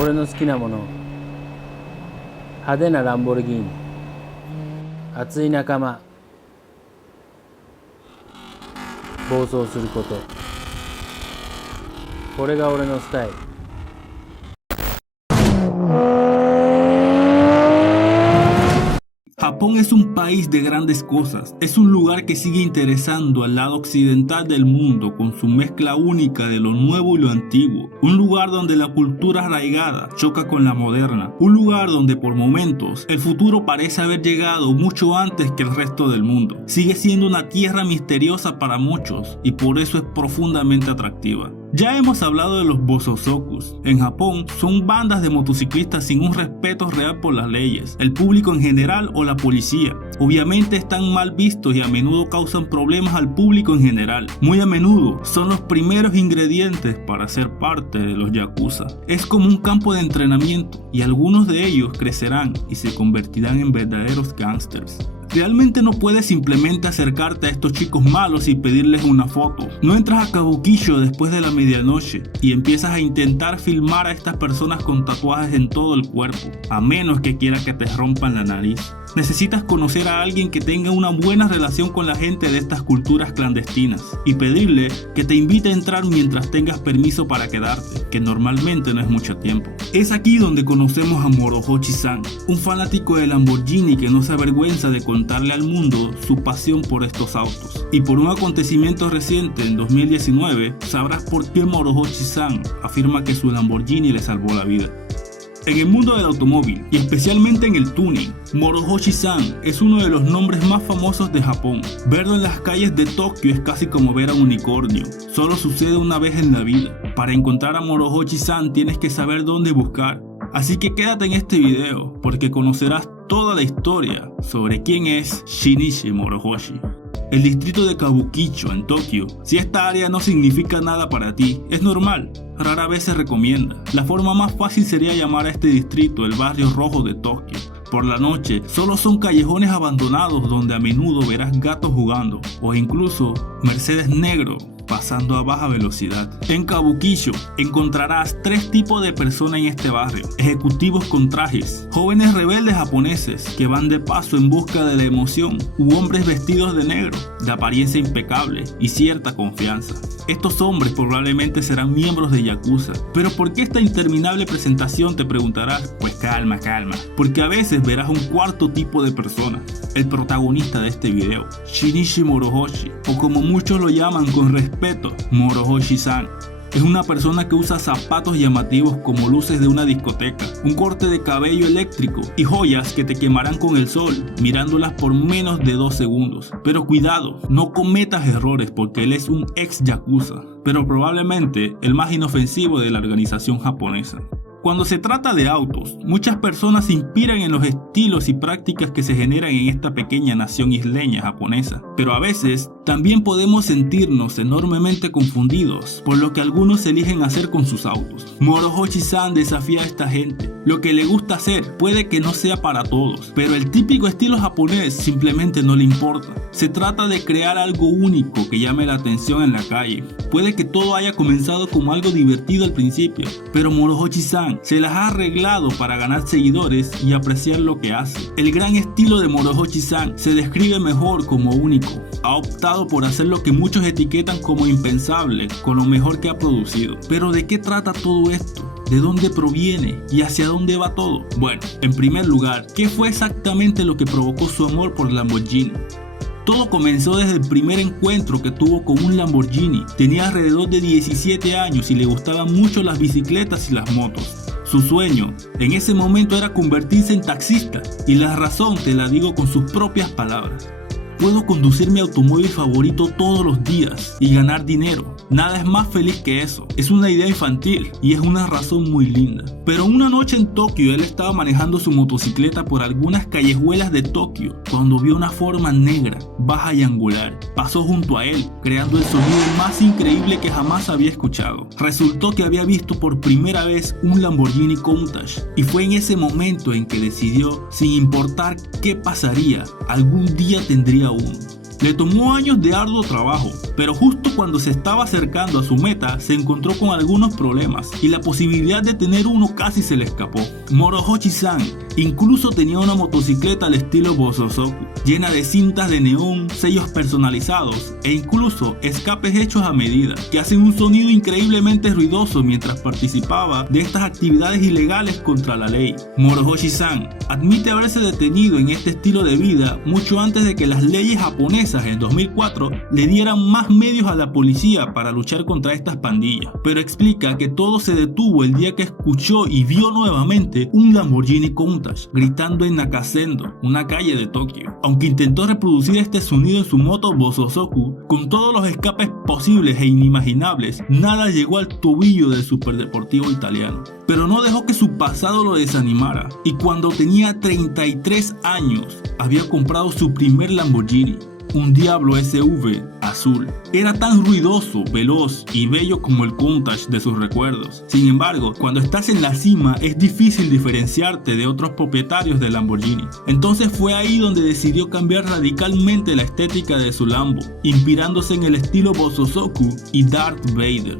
俺の好きなもの、派手なランボルギーニ、熱い仲間、暴走すること、これが俺のスタイル。Japón es un país de grandes cosas, es un lugar que sigue interesando al lado occidental del mundo con su mezcla única de lo nuevo y lo antiguo, un lugar donde la cultura arraigada choca con la moderna, un lugar donde por momentos el futuro parece haber llegado mucho antes que el resto del mundo. Sigue siendo una tierra misteriosa para muchos y por eso es profundamente atractiva. Ya hemos hablado de los Bosozokus. En Japón son bandas de motociclistas sin un respeto real por las leyes, el público en general o la policía. Obviamente están mal vistos y a menudo causan problemas al público en general. Muy a menudo son los primeros ingredientes para ser parte de los yakuza. Es como un campo de entrenamiento y algunos de ellos crecerán y se convertirán en verdaderos gángsters. Realmente no puedes simplemente acercarte a estos chicos malos y pedirles una foto. No entras a Kabukicho después de la medianoche y empiezas a intentar filmar a estas personas con tatuajes en todo el cuerpo, a menos que quieras que te rompan la nariz. Necesitas conocer a alguien que tenga una buena relación con la gente de estas culturas clandestinas y pedirle que te invite a entrar mientras tengas permiso para quedarte, que normalmente no es mucho tiempo. Es aquí donde conocemos a Morohoshi-san, un fanático de Lamborghini que no se avergüenza de contarle al mundo su pasión por estos autos. Y por un acontecimiento reciente en 2019 sabrás por qué Morohoshi-san afirma que su Lamborghini le salvó la vida. En el mundo del automóvil y especialmente en el tuning, Morohoshi-san es uno de los nombres más famosos de Japón. Verlo en las calles de Tokio es casi como ver a un unicornio. Solo sucede una vez en la vida. Para encontrar a Morohoshi-san tienes que saber dónde buscar. Así que quédate en este video porque conocerás toda la historia sobre quién es Shinichi Morohoshi. El distrito de Kabukicho en Tokio. Si esta área no significa nada para ti, es normal, rara vez se recomienda. La forma más fácil sería llamar a este distrito el barrio rojo de Tokio. Por la noche, solo son callejones abandonados donde a menudo verás gatos jugando o incluso Mercedes negro pasando a baja velocidad. En Kabukicho encontrarás tres tipos de personas en este barrio: ejecutivos con trajes, jóvenes rebeldes japoneses que van de paso en busca de la emoción, u hombres vestidos de negro, de apariencia impecable y cierta confianza. Estos hombres probablemente serán miembros de yakuza. Pero ¿por qué esta interminable presentación?, te preguntarás. Pues calma, porque a veces verás un cuarto tipo de persona, el protagonista de este video, Shinichi Morohoshi, o como muchos lo llaman con respeto, Morohoshi-san. Es una persona que usa zapatos llamativos como luces de una discoteca, un corte de cabello eléctrico y joyas que te quemarán con el sol mirándolas por menos de 2 segundos. Pero cuidado, no cometas errores porque él es un ex yakuza, pero probablemente el más inofensivo de la organización japonesa. Cuando se trata de autos, muchas personas se inspiran en los estilos y prácticas que se generan en esta pequeña nación isleña japonesa, pero a veces también podemos sentirnos enormemente confundidos por lo que algunos eligen hacer con sus autos. Morohoshi-san desafía a esta gente. Lo que le gusta hacer puede que no sea para todos, pero el típico estilo japonés simplemente no le importa. Se trata de crear algo único que llame la atención en la calle. Puede que todo haya comenzado como algo divertido al principio, pero Morohoshi-san se las ha arreglado para ganar seguidores y apreciar lo que hace. El gran estilo de Morohoshi-san se describe mejor como único. Ha optado por hacer lo que muchos etiquetan como impensable con lo mejor que ha producido. Pero ¿de qué trata todo esto? ¿De dónde proviene? ¿Y hacia dónde va todo? Bueno, en primer lugar, ¿qué fue exactamente lo que provocó su amor por Lamborghini? Todo comenzó desde el primer encuentro que tuvo con un Lamborghini. Tenía alrededor de 17 años y le gustaban mucho las bicicletas y las motos. Su sueño en ese momento era convertirse en taxista, y la razón te la digo con sus propias palabras. Puedo conducir mi automóvil favorito todos los días y ganar dinero. Nada es más feliz que eso. Es una idea infantil y es una razón muy linda. Pero una noche en Tokio él estaba manejando su motocicleta por algunas callejuelas de Tokio cuando vio una forma negra, baja y angular. Pasó junto a él, creando el sonido más increíble que jamás había escuchado. Resultó que había visto por primera vez un Lamborghini Countach y fue en ese momento en que decidió, sin importar qué pasaría, algún día tendría uno. Le tomó años de arduo trabajo, pero justo cuando se estaba acercando a su meta se encontró con algunos problemas y la posibilidad de tener uno casi se le escapó. Morohoshi-san incluso tenía una motocicleta al estilo Bosozoku, llena de cintas de neón, sellos personalizados e incluso escapes hechos a medida, que hacen un sonido increíblemente ruidoso mientras participaba de estas actividades ilegales contra la ley. Morohoshi-san admite haberse detenido en este estilo de vida mucho antes de que las leyes japonesas en 2004 le dieran más medios a la policía para luchar contra estas pandillas, pero explica que todo se detuvo el día que escuchó y vio nuevamente un Lamborghini Countach gritando en Nakasendo, una calle de Tokio. Aunque intentó reproducir este sonido en su moto Bosozoku con todos los escapes posibles e inimaginables, nada llegó al tobillo del superdeportivo italiano. Pero no dejó que su pasado lo desanimara, y cuando tenía 33 años había comprado su primer Lamborghini, un Diablo SV azul. Era tan ruidoso, veloz y bello como el Countach de sus recuerdos. Sin embargo, cuando estás en la cima es difícil diferenciarte de otros propietarios de Lamborghini. Entonces fue ahí donde decidió cambiar radicalmente la estética de su Lambo, inspirándose en el estilo Bosozoku y Darth Vader.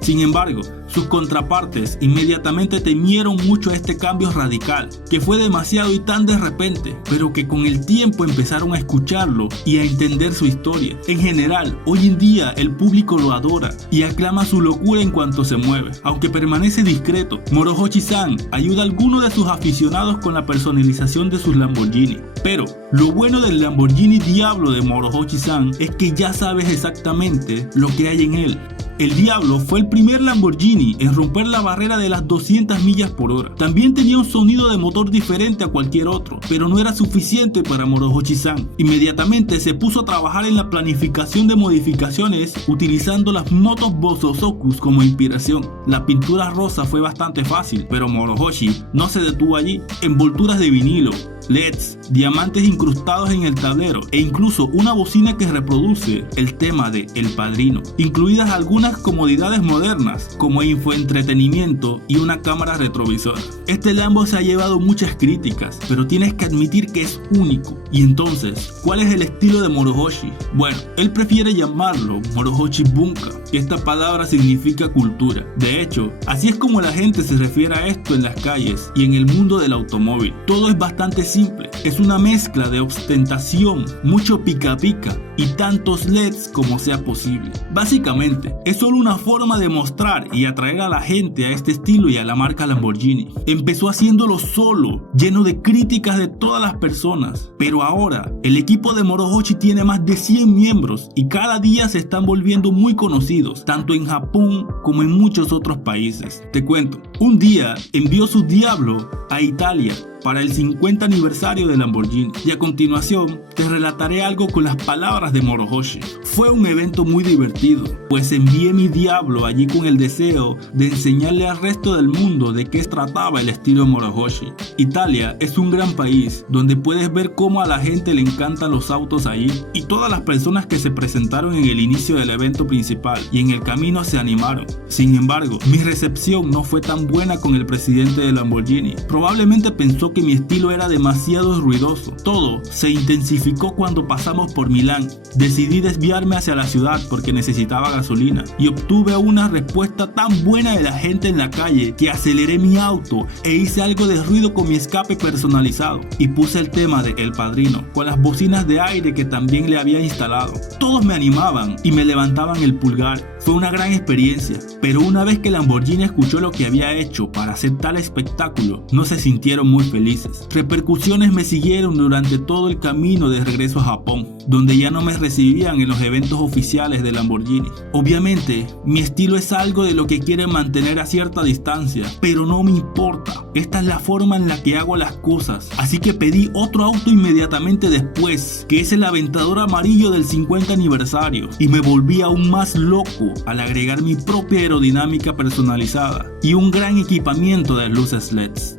Sin embargo, sus contrapartes inmediatamente temieron mucho a este cambio radical, que fue demasiado y tan de repente, pero que con el tiempo empezaron a escucharlo y a entender su historia. En general, hoy en día el público lo adora y aclama su locura en cuanto se mueve. Aunque permanece discreto, Morohoshi-san ayuda a algunos de sus aficionados con la personalización de sus Lamborghini. Pero lo bueno del Lamborghini Diablo de Morohoshi-san es que ya sabes exactamente lo que hay en él. El Diablo fue el primer Lamborghini en romper la barrera de las 200 millas por hora. También tenía un sonido de motor diferente a cualquier otro, pero no era suficiente para Morohoshi-san. Inmediatamente se puso a trabajar en la planificación de modificaciones utilizando las motos Bosozokus como inspiración. La pintura rosa fue bastante fácil, pero Morohoshi no se detuvo allí. Envolturas de vinilo, LEDs, diamantes incrustados en el tablero e incluso una bocina que reproduce el tema de El Padrino, incluidas algunas comodidades modernas como infoentretenimiento y una cámara retrovisora. Este Lambo se ha llevado muchas críticas, pero tienes que admitir que es único. Y entonces, ¿cuál es el estilo de Morohoshi? Bueno, él prefiere llamarlo Morohoshi Bunka, que esta palabra significa cultura. De hecho, así es como la gente se refiere a esto en las calles y en el mundo del automóvil. Todo es bastante simple, es una mezcla de ostentación, mucho pica pica y tantos LEDs como sea posible. Básicamente, es solo una forma de mostrar y atraer a la gente a este estilo y a la marca Lamborghini. Empezó haciéndolo solo, lleno de críticas de todas las personas, pero ahora el equipo de Morohoshi tiene más de 100 miembros y cada día se están volviendo muy conocidos, tanto en Japón como en muchos otros países. Te cuento, un día envió su Diablo a Italia para el 50 aniversario de Lamborghini, y a continuación te relataré algo con las palabras de Morohoshi. Fue un evento muy divertido, pues envié mi Diablo allí con el deseo de enseñarle al resto del mundo de qué trataba el estilo Morohoshi. Italia es un gran país donde puedes ver cómo a la gente le encantan los autos allí, y todas las personas que se presentaron en el inicio del evento principal y en el camino se animaron. Sin embargo, mi recepción no fue tan buena con el presidente de Lamborghini. Probablemente pensó que mi estilo era demasiado ruidoso. Todo se intensificó cuando pasamos por Milán. Decidí desviarme hacia la ciudad porque necesitaba gasolina y obtuve una respuesta tan buena de la gente en la calle que aceleré mi auto e hice algo de ruido con mi escape personalizado y puse el tema de El Padrino con las bocinas de aire que también le había instalado. Todos me animaban y me levantaban el pulgar. Fue una gran experiencia, pero una vez que Lamborghini escuchó lo que había hecho para hacer tal espectáculo, no se sintieron muy felices. Repercusiones me siguieron durante todo el camino de regreso a Japón, donde ya no me recibían en los eventos oficiales de Lamborghini. Obviamente, mi estilo es algo de lo que quieren mantener a cierta distancia, pero no me importa. Esta es la forma en la que hago las cosas, así que pedí otro auto inmediatamente después, que es el Aventador amarillo del 50 aniversario, y me volví aún más loco al agregar mi propia aerodinámica personalizada y un gran equipamiento de luces LEDs.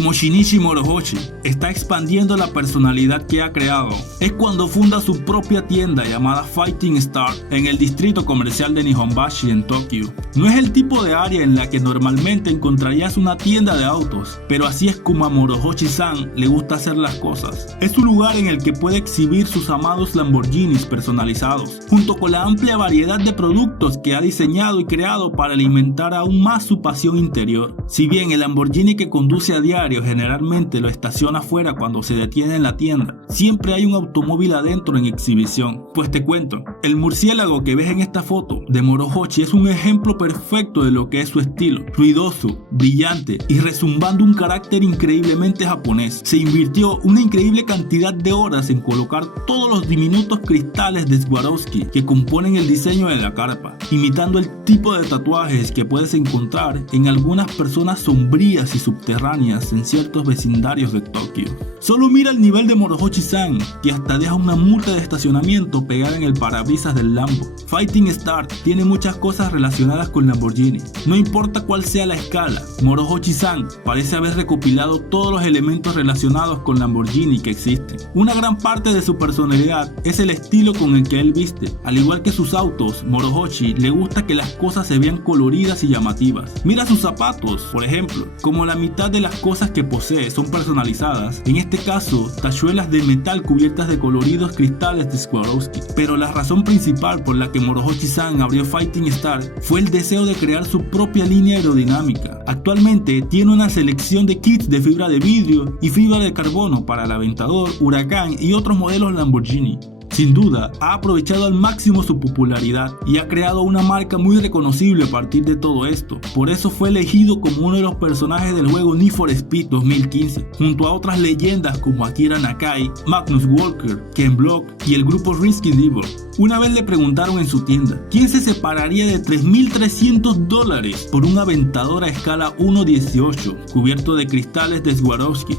como Shinichi Morohoshi está expandiendo la personalidad que ha creado, es cuando funda su propia tienda llamada Fighting Star en el distrito comercial de Nihonbashi en Tokio. No es el tipo de área en la que normalmente encontrarías una tienda de autos, pero así es como a Morohoshi-san le gusta hacer las cosas. Es un lugar en el que puede exhibir sus amados Lamborghinis personalizados, junto con la amplia variedad de productos que ha diseñado y creado para alimentar aún más su pasión interior. Si bien el Lamborghini que conduce a diario generalmente lo estaciona afuera cuando se detiene en la tienda, siempre hay un automóvil adentro en exhibición. Pues te cuento, el murciélago que ves en esta foto de Morohoshi es un ejemplo perfecto de lo que es su estilo, ruidoso, brillante y rezumbando un carácter increíblemente japonés. Se invirtió una increíble cantidad de horas en colocar todos los diminutos cristales de Swarovski que componen el diseño de la carpa, imitando el tipo de tatuajes que puedes encontrar en algunas personas sombrías y subterráneas en ciertos vecindarios de Tokio. Solo mira el nivel de Morohoshi-san, que hasta deja una multa de estacionamiento pegada en el parabrisas del Lambo. Fighting Star tiene muchas cosas relacionadas con Lamborghini. No importa cuál sea la escala, Morohoshi-san parece haber recopilado todos los elementos relacionados con Lamborghini que existen. Una gran parte de su personalidad es el estilo con el que él viste. Al igual que sus autos, Morohoshi le gusta que las cosas se vean coloridas y llamativas. Mira sus zapatos, por ejemplo. Como la mitad de las cosas que posee son personalizadas, en este caso, tachuelas de metal cubiertas de coloridos cristales de Swarovski. Pero la razón principal por la que Morohoshi-san abrió Fighting Star fue el deseo de crear su propia línea aerodinámica. Actualmente tiene una selección de kits de fibra de vidrio y fibra de carbono para el Aventador, Huracán y otros modelos Lamborghini. Sin duda, ha aprovechado al máximo su popularidad y ha creado una marca muy reconocible a partir de todo esto. Por eso fue elegido como uno de los personajes del juego Need for Speed 2015, junto a otras leyendas como Akira Nakai, Magnus Walker, Ken Block y el grupo Risky Devil. Una vez le preguntaron en su tienda, ¿quién se separaría de $3,300 por un Aventador a escala 1:18 cubierto de cristales de Swarovski?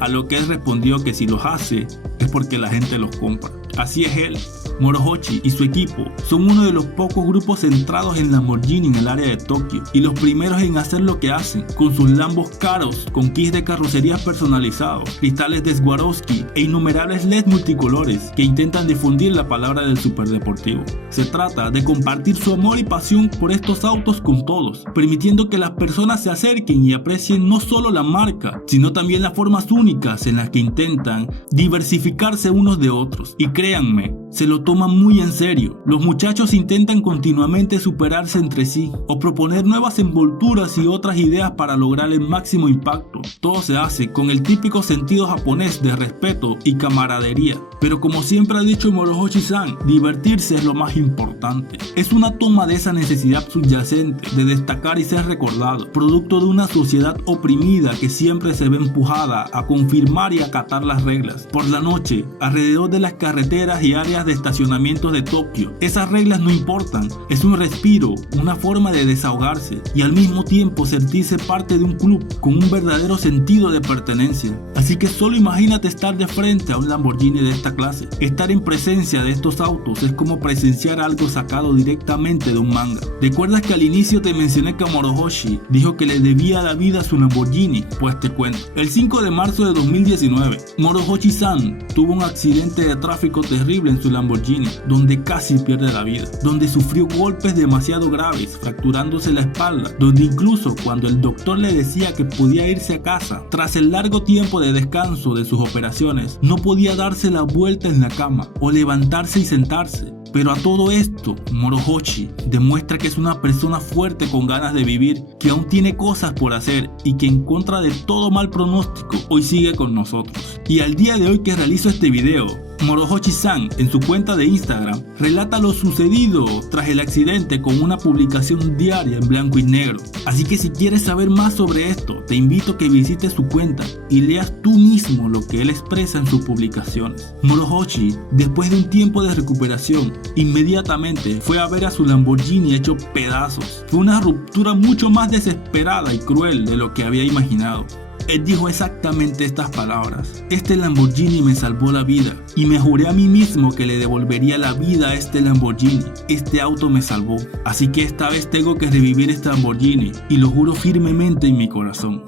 A lo que él respondió que si los hace es porque la gente los compra. Así es él. Morohoshi y su equipo son uno de los pocos grupos centrados en Lamborghini en el área de Tokio y los primeros en hacer lo que hacen, con sus Lambos caros, con kits de carrocerías personalizados, cristales de Swarovski e innumerables LEDs multicolores que intentan difundir la palabra del superdeportivo. Se trata de compartir su amor y pasión por estos autos con todos, permitiendo que las personas se acerquen y aprecien no solo la marca, sino también las formas únicas en las que intentan diversificarse unos de otros. Y créanme, se lo toman muy en serio. Los muchachos intentan continuamente superarse entre sí o proponer nuevas envolturas y otras ideas para lograr el máximo impacto. Todo se hace con el típico sentido japonés de respeto y camaradería. Pero como siempre ha dicho Morohoshi-san, divertirse es lo más importante. Es una toma de esa necesidad subyacente de destacar y ser recordado, producto de una sociedad oprimida que siempre se ve empujada a confirmar y acatar las reglas. Por la noche, alrededor de las carreteras y áreas de estacionamiento de Tokio, esas reglas no importan. Es un respiro, una forma de desahogarse y al mismo tiempo sentirse parte de un club con un verdadero sentido de pertenencia. Así que solo imagínate estar de frente a un Lamborghini de esta clase. Estar en presencia de estos autos es como presenciar algo sacado directamente de un manga. ¿Recuerdas que al inicio te mencioné que Morohoshi dijo que le debía la vida a su Lamborghini? Pues te cuento. El 5 de marzo de 2019, Morohoshi-san tuvo un accidente de tráfico terrible en su Lamborghini, donde casi pierde la vida, donde sufrió golpes demasiado graves, fracturándose la espalda, donde incluso cuando el doctor le decía que podía irse a casa, tras el largo tiempo de descanso de sus operaciones, no podía darse la vuelta en la cama o levantarse y sentarse. Pero a todo esto, Morohoshi demuestra que es una persona fuerte con ganas de vivir, que aún tiene cosas por hacer y que en contra de todo mal pronóstico, hoy sigue con nosotros. Y al día de hoy que realizo este video, Morohoshi-san en su cuenta de Instagram relata lo sucedido tras el accidente con una publicación diaria en blanco y negro. Así que si quieres saber más sobre esto, te invito a que visites su cuenta y leas tú mismo lo que él expresa en sus publicaciones. Morohoshi, después de un tiempo de recuperación, inmediatamente fue a ver a su Lamborghini hecho pedazos. Fue una ruptura mucho más desesperada y cruel de lo que había imaginado. Él dijo exactamente estas palabras: este Lamborghini me salvó la vida y me juré a mí mismo que le devolvería la vida a este Lamborghini. Este auto me salvó, así que esta vez tengo que revivir este Lamborghini y lo juro firmemente en mi corazón.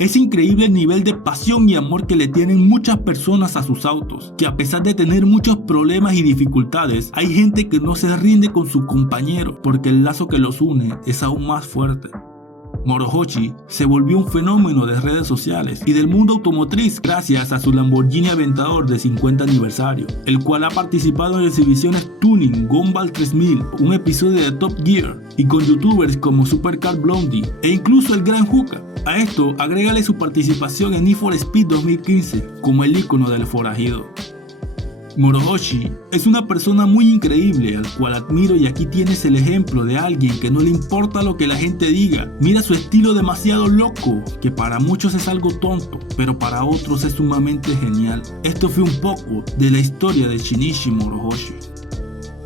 Es increíble el nivel de pasión y amor que le tienen muchas personas a sus autos, que a pesar de tener muchos problemas y dificultades, hay gente que no se rinde con su compañero, porque el lazo que los une es aún más fuerte. Morohoshi se volvió un fenómeno de redes sociales y del mundo automotriz gracias a su Lamborghini Aventador de 50 aniversario, el cual ha participado en exhibiciones tuning Gumball 3000, un episodio de Top Gear, y con youtubers como Supercar Blondie e incluso el Gran Juca. A esto agrégale su participación en Need for Speed 2015 como el ícono del forajido. Morohoshi es una persona muy increíble al cual admiro, y aquí tienes el ejemplo de alguien que no le importa lo que la gente diga. Mira su estilo demasiado loco, que para muchos es algo tonto, pero para otros es sumamente genial. Esto fue un poco de la historia de Shinichi Morohoshi.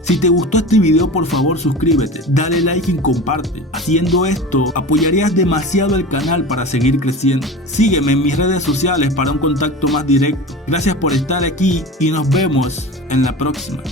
Si te gustó este video, por favor suscríbete, dale like y comparte. Haciendo esto apoyarías demasiado al canal para seguir creciendo. Sígueme en mis redes sociales para un contacto más directo. Gracias por estar aquí y nos vemos en la próxima.